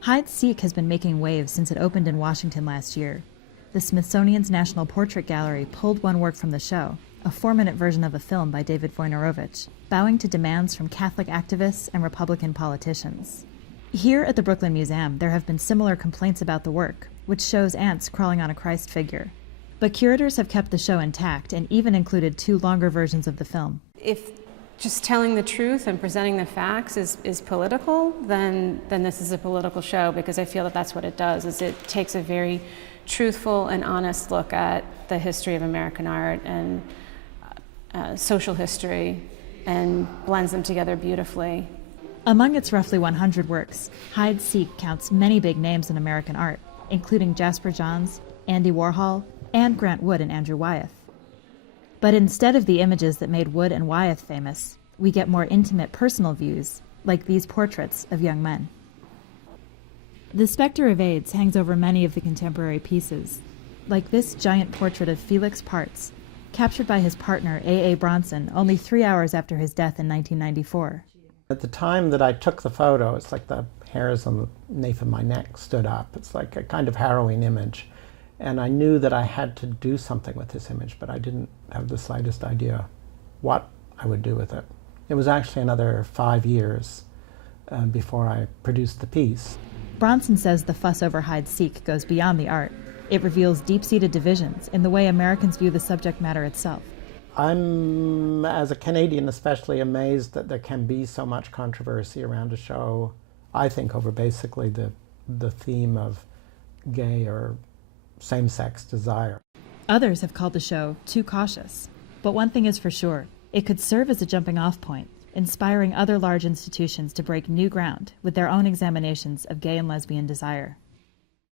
Hide-Seek has been making waves since it opened in Washington last year. The Smithsonian's National Portrait Gallery pulled one work from the show, a 4-minute version of a film by David Wojnarowicz, bowing to demands from Catholic activists and Republican politicians. Here at the Brooklyn Museum, there have been similar complaints about the work, which shows ants crawling on a Christ figure. But curators have kept the show intact and even included 2 longer versions of the film. If just telling the truth and presenting the facts is political, then this is a political show, because I feel that that's what it does, is it takes a very truthful and honest look at the history of American art and social history and blends them together beautifully. Among its roughly 100 works, Hide-Seek counts many big names in American art, including Jasper Johns, Andy Warhol, and Grant Wood and Andrew Wyeth. But instead of the images that made Wood and Wyeth famous, we get more intimate personal views, like these portraits of young men. The specter of AIDS hangs over many of the contemporary pieces, like this giant portrait of Felix Parts, captured by his partner AA Bronson only 3 hours after his death in 1994. At the time that I took the photo, it's like the hairs on the nape of my neck stood up. It's like a kind of harrowing image. And I knew that I had to do something with this image, but I didn't have the slightest idea what I would do with it. It was actually another 5 years before I produced the piece. Bronson says the fuss over Hide-Seek goes beyond the art. It reveals deep-seated divisions in the way Americans view the subject matter itself. I'm, as a Canadian especially, amazed that there can be so much controversy around a show, I think, over basically the theme of gay or same-sex desire. Others have called the show too cautious. But one thing is for sure, it could serve as a jumping-off point, inspiring other large institutions to break new ground with their own examinations of gay and lesbian desire.